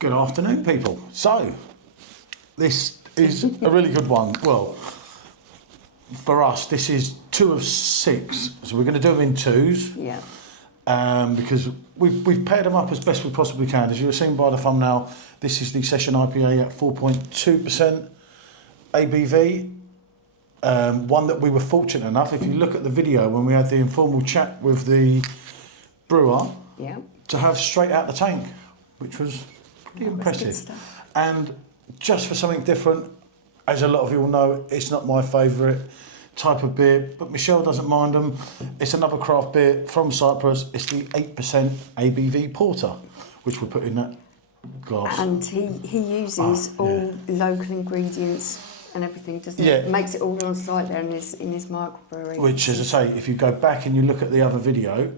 Good afternoon, people. So, this is a really good one. Well, for us, this is 2 of 6. So we're going to do them in 2s. Yeah. Because we've paired them up as best we possibly can. As you've seen by the thumbnail, this is the Session IPA at 4.2% ABV. One that we were fortunate enough, if you look at the video when we had the informal chat with the brewer, to have straight out the tank, which was pretty impressive. And just for something different, as a lot of you will know, it's not my favourite type of beer, but Michelle doesn't mind them. It's another craft beer from Cyprus. It's the 8% ABV porter, which we put in that glass. And he uses all local ingredients and everything, doesn't he? Makes it all on site there in his microbrewery. Which, as I say, if you go back and you look at the other video,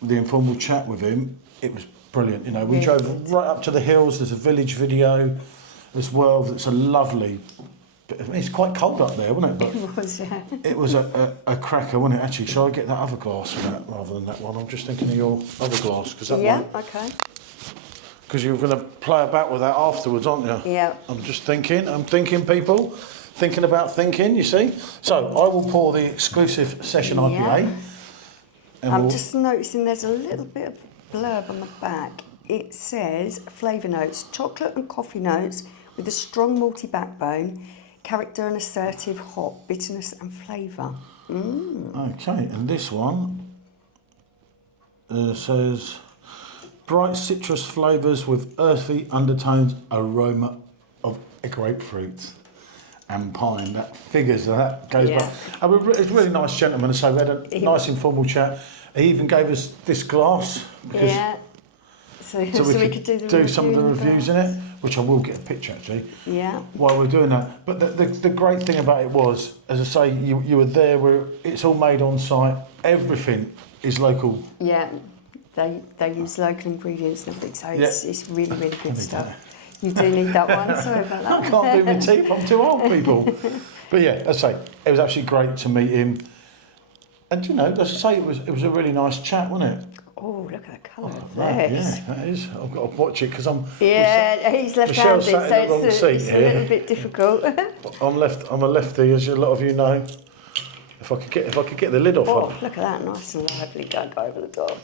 the informal chat with him, it was brilliant. You know, we drove right up to the hills. There's a village video as well. It's a lovely. I mean, it's quite cold up there, wasn't it? But it was, yeah. It was a cracker, wasn't it? Actually, shall I get that other glass for that rather than that one? I'm just thinking of your other glass because that one. Okay. Because you're going to play about with that afterwards, aren't you? Yeah. I'm thinking, people. Thinking about thinking, you see. So, I will pour the exclusive Session IPA. And I'm just noticing there's a little bit of blurb on the back. It says flavour notes, chocolate and coffee notes with a strong malty backbone, character and assertive hop, bitterness and flavour. Okay, and this one says bright citrus flavours with earthy undertones, aroma of a grapefruit and pine. That figures, that goes back. It's a really nice gentleman, so we had a nice informal chat. He even gave us this glass. So we could do some of the reviews in it, which I will get a picture actually. Yeah. While we're doing that, but the great thing about it was, as I say, you were there. It's all made on site. Everything is local. Yeah, they use local ingredients and everything, so it's really really good stuff. You do need that one. Sorry about that. I can't do my teeth. I'm too old, people. But yeah, as I say, it was actually great to meet him. And you know, as I say, it was a really nice chat, wasn't it? Oh, look at the colour of this. Yeah, that is. I've got to watch it because I'm. Yeah, he's left-handed, so it's a little bit difficult. I'm a lefty, as a lot of you know. If I could get the lid off. Oh, look at that, nice and lively. Don't go over the top.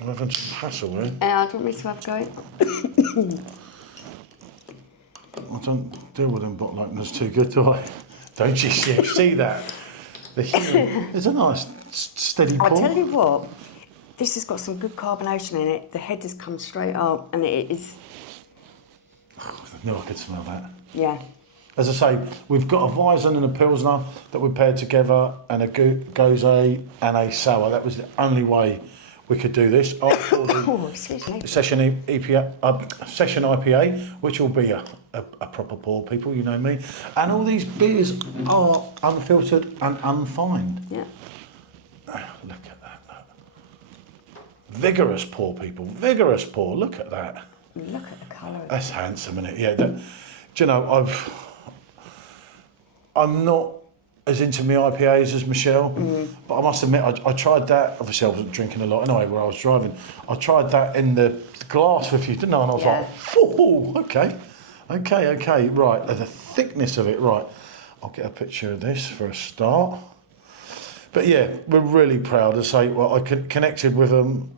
I'm having some hassle here. Do you want me to have a go? I don't deal with them bottle openers too good, do I? Don't you see that? There's a nice steady pour. I tell you what, this has got some good carbonation in it. The head has come straight up, and it is. I knew I could smell that. Yeah. As I say, we've got a Weizen and a Pilsner that we paired together, and a Gose and a Sour. That was the only way we could do this. Excuse me. Session IPA, which will be a proper pour, people, you know me. And all these beers are unfiltered and unfined. Yeah. Look at that. Vigorous pour, people. Vigorous pour. Look at that. Look at the colour. That's handsome, isn't it? Yeah. Do you know, I'm not as into my IPAs as Michelle, but I must admit, I tried that. Obviously, I wasn't drinking a lot anyway where I was driving. I tried that in the glass with you, didn't I? And I was like, oh, okay, right. The thickness of it, right. I'll get a picture of this for a start. But yeah, we're really proud to say, well, I connected with them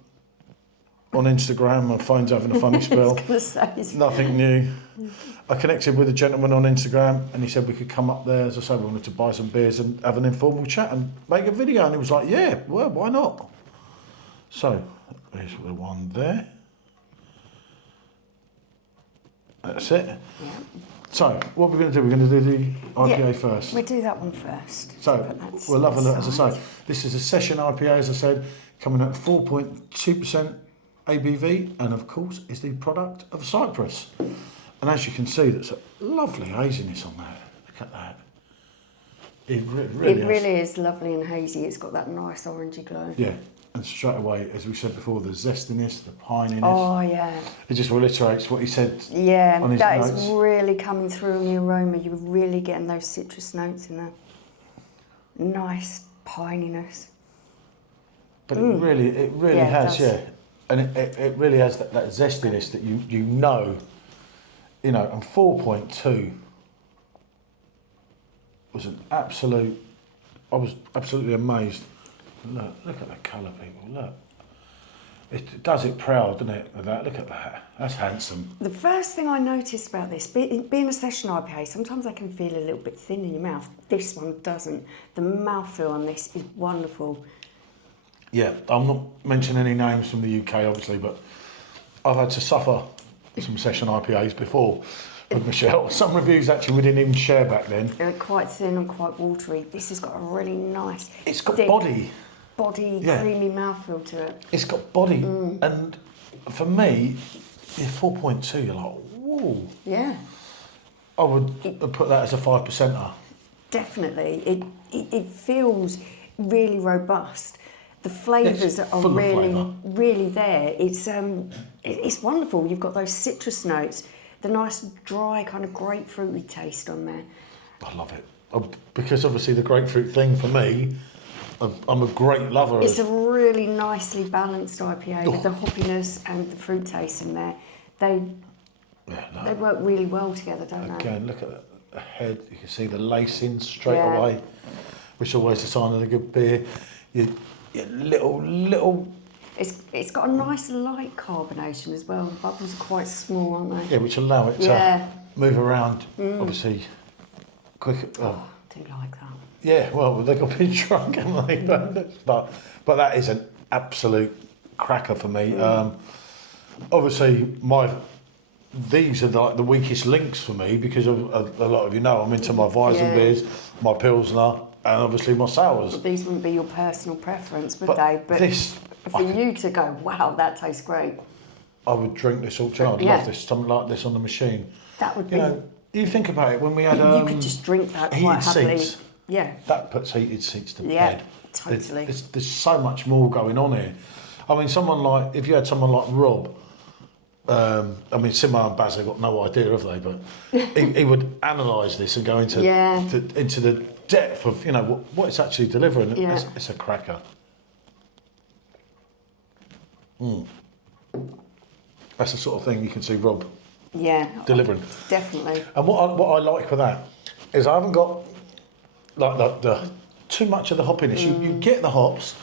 on Instagram. My phone's having a funny spell. Nothing new. I connected with a gentleman on Instagram and he said we could come up there, as I say, we wanted to buy some beers and have an informal chat and make a video, and he was like, yeah, well, why not? So, there's the one there. That's it. Yeah. So, what we're going to do, we're going to do the IPA first. We'll do that one first. So, we'll have a look, as I say. This is a Session IPA, as I said, coming at 4.2% ABV, and of course, is the product of Cyprus. And as you can see, there's a lovely haziness on that. Look at that. It really is lovely and hazy. It's got that nice orangey glow. Yeah, and straight away, as we said before, the zestiness, the pininess. Oh, yeah. It just reiterates what he said on his notes. Yeah, that is really coming through in the aroma. You're really getting those citrus notes in there. Nice pininess. But it really Yeah, it has, does. yeah. And it really has that zestiness that you know, and 4.2 was an absolute, I was absolutely amazed. Look at the colour, people, look. It does it proud, doesn't it, with that? Look at that, that's handsome. The first thing I noticed about this, being a session IPA, sometimes I can feel a little bit thin in your mouth. This one doesn't. The mouthfeel on this is wonderful. Yeah, I'm not mentioning any names from the UK, obviously, but I've had to suffer some session IPAs before with Michelle. Some reviews actually we didn't even share back then. They're quite thin and quite watery. This has got a really nice, It's got thick, body. creamy mouthfeel to it. It's got body, and for me, 4.2, you're like, whoa. Yeah. I would put that as a 5%er. Definitely. It feels really robust. The flavours are full of really, flavour. really there. It's wonderful. You've got those citrus notes, the nice dry kind of grapefruity taste on there. I love it. Because obviously the grapefruit thing for me, I'm a great lover It's of. a really nicely balanced IPA with the hoppiness and the fruit taste in there. They work really well together, don't they? Again, look at the head. You can see the lacing straight Yeah. away, which is always a sign of a good beer. Your little. It's got a nice light carbonation as well. The bubbles are quite small, aren't they? Yeah, which allow it to move around, obviously, quicker. I do like that. Yeah, well, they got been drunk, haven't they? But that is an absolute cracker for me. Obviously, these are like the weakest links for me because a lot of you know I'm into my Weizen beers, my Pilsner, and obviously my sours. But these wouldn't be your personal preference, would But they? But this, for you to go, wow, that tastes great. I would drink this all day. I'd love this, something like this on the machine. That would be. You think about it when we had you could just drink that quite heated happily. seats. Yeah. That puts heated seats to Yeah, bed. totally. There's so much more going on here. I mean, if you had someone like Rob, I mean, Simo and Baz have got no idea, have they? But he would analyse this and go into the depth of what it's actually delivering. Yeah. It's a cracker. That's the sort of thing you can see Rob delivering. Definitely. And what I like with that is I haven't got like the too much of the hoppiness. You get the hops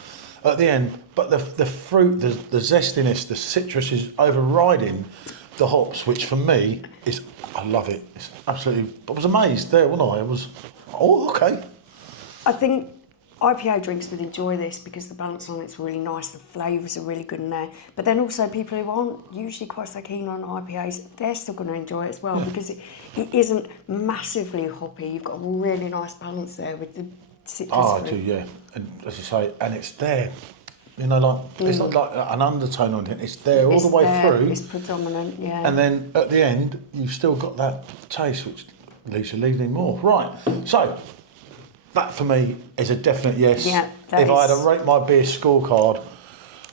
at the end, but the fruit, the zestiness, the citrus is overriding the hops, which for me is, I love it. It's absolutely, I was amazed there, wasn't I? I was, okay. I think IPA drinks would enjoy this because the balance on it's really nice, the flavours are really good in there. But then also people who aren't usually quite so keen on IPAs, they're still going to enjoy it as well because it isn't massively hoppy. You've got a really nice balance there with the citrus fruit. I do, yeah. And as I say, and it's there. It's not like an undertone on it. It's there all the way through. It's predominant, yeah. And then at the end, you've still got that taste, which leaves you needing more. Right. So that for me is a definite yes. Yeah, if I had to rate my beer scorecard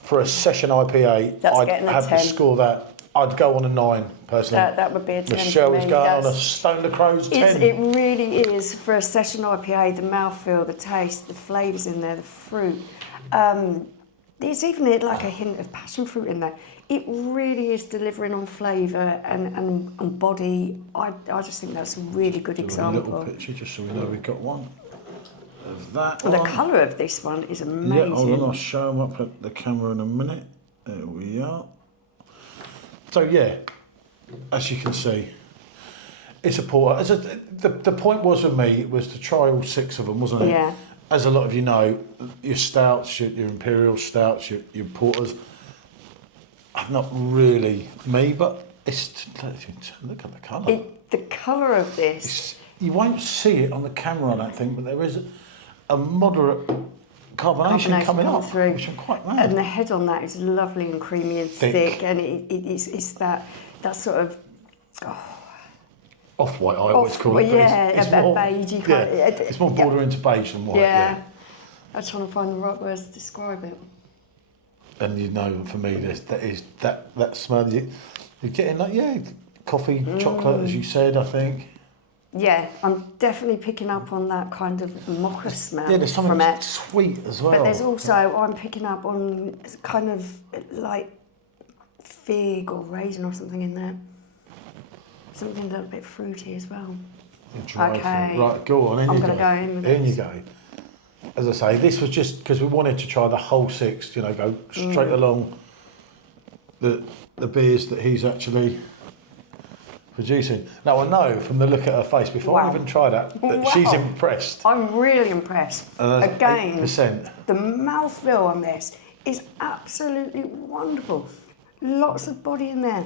for a session IPA, I'd have to score that. I'd go on a 9 personally. That would be a 10 Michelle for is me. going on a Stone the Crows 10. It really is for a session IPA. The mouthfeel, the taste, the flavours in there, the fruit. There's even like a hint of passion fruit in there. It really is delivering on flavour and body. I just think that's a really good example. A little picture, just so we know we've got one of that. The colour of this one is amazing. Yeah, hold on, I'll show them up at the camera in a minute. There we are. So yeah, as you can see, it's a porter. The point was with me was to try all 6 of them, wasn't it? Yeah. As a lot of you know, your stouts, your imperial stouts, your porters, are not really me, but look at the colour. The colour of this. You won't see it on the camera, I don't think, but there is a moderate carbonation coming up, through. which I'm quite mad. And the head on that is lovely and creamy and thick and it's that sort of off-white, I always call it. Yeah, it's a more, beigey kind of. It's more bordering to beige than white. Yeah. I'm trying to find the right words to describe it. And for me, that smell. You're getting like coffee, chocolate, as you said. I think. Yeah, I'm definitely picking up on that kind of mocha smell. Yeah, there's something from it. sweet as well. But there's also, I'm picking up on kind of like fig or raisin or something in there. Something a little bit fruity as well. Okay. Right, go on, I'm going to go in with In this. you go. As I say, this was just because we wanted to try the whole 6, you know, go straight along the beers that he's actually producing. Now, I know from the look at her face, before I even try that she's impressed. I'm really impressed. Again, 8%. the mouthfeel on this is absolutely wonderful. Lots of body in there.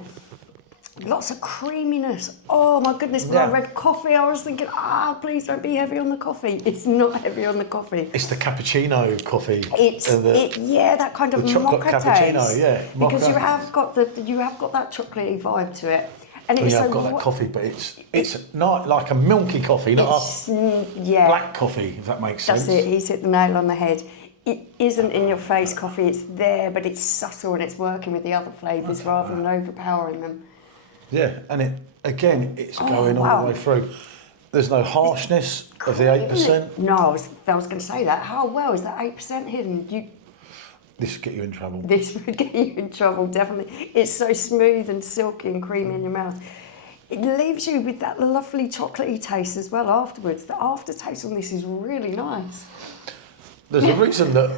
Lots of creaminess. Oh my goodness, when I read coffee, I was thinking, please don't be heavy on the coffee. It's not heavy on the coffee. It's the cappuccino coffee. That kind of chocolate mocha cappuccino, taste. yeah. Because you have got that chocolatey vibe to it. And I've got that coffee, but it's not like a milky coffee, not a black coffee, if that makes sense. That's it, he's hit the nail on the head. It isn't in your face coffee, it's there, but it's subtle and it's working with the other flavours rather than overpowering them. Yeah, and it's going all the way through. There's no harshness of the 8%. No, I was going to say that. How well is that 8% hidden? This would get you in trouble. This would get you in trouble, definitely. It's so smooth and silky and creamy in your mouth. It leaves you with that lovely chocolatey taste as well afterwards. The aftertaste on this is really nice. There's a reason the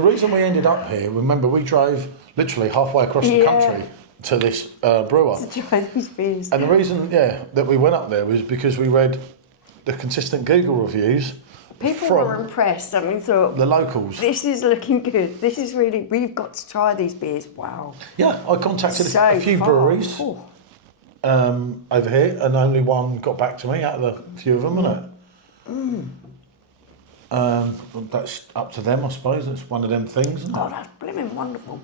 reason we ended up here, remember we drove literally halfway across the country to this brewer. To try these beers. And the reason, that we went up there was because we read the consistent Google reviews. People were impressed. I mean, thought the locals. This is looking good. This is really. We've got to try these beers. Wow. Yeah, I contacted a few breweries over here, and only one got back to me out of the few of them, isn't it? That's up to them, I suppose. That's one of them things. Isn't it? That's blimmin' wonderful.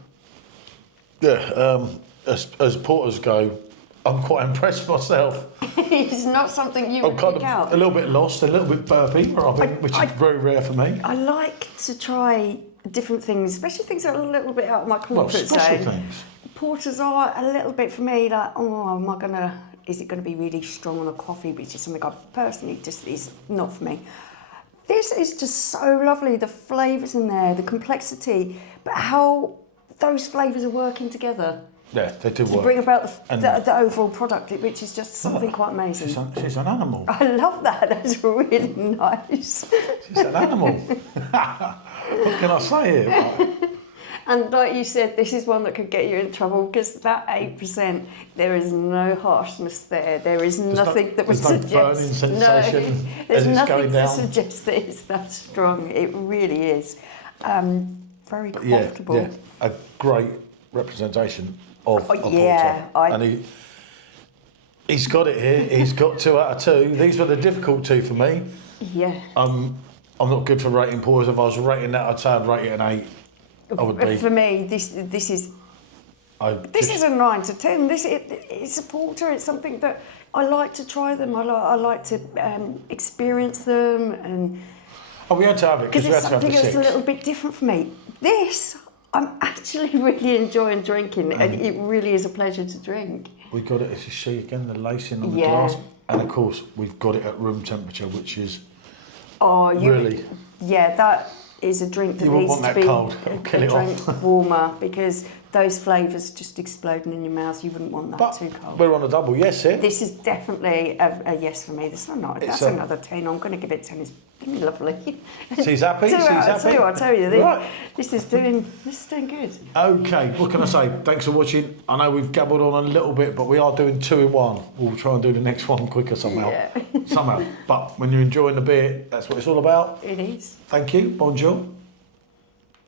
Yeah. As porters go, I'm quite impressed myself. It's not something you would pick out. A little bit lost, a little bit burpy, which is very rare for me. I like to try different things, especially things that are a little bit out of my comfort zone. Special things. Porters are a little bit for me like, is it going to be really strong on a coffee, which is something I personally just is not for me. This is just so lovely, the flavours in there, the complexity, but how those flavours are working together. Yeah, they do work. To bring about the overall product, which is just something quite amazing. She's an animal. I love that. That's really nice. She's an animal. What can I say here? And like you said, this is one that could get you in trouble because that 8%, there is no harshness there. There is nothing that would suggest. No burning sensation there's as it's nothing going to down. suggest that it's that strong. It really is. Very comfortable. Yeah, a great representation of a porter. And he's got it here. He's got 2 out of 2. These were the difficult 2 for me. Yeah. I'm not good for rating porters. If I was rating that, I'd say I'd rate it an 8. I would be. For me, this is a 9 to 10. It's a porter. It's something that I like to try them. I like to experience them, and we had to have it because we had to have the 6. Because it's something that's a little bit different for me. This I'm actually really enjoying drinking, and it really is a pleasure to drink. We got it, as you see again, the lacing on the glass, and of course we've got it at room temperature, which is really. Yeah, that is a drink that needs to be cold. Kill it off. Warmer, because those flavours just exploding in your mouth. You wouldn't want that too cold. We're on a double yes here. This is definitely a yes for me. That's another 10. I'm going to give it 10. It's lovely. She's happy. She's happy. I tell you, right. this is doing good. Okay, what can I say? Thanks for watching. I know we've gabbled on a little bit, but we are doing 2 in 1. We'll try and do the next one quicker somehow. Yeah. Somehow. But when you're enjoying the beer, that's what it's all about. It is. Thank you. Bonjour.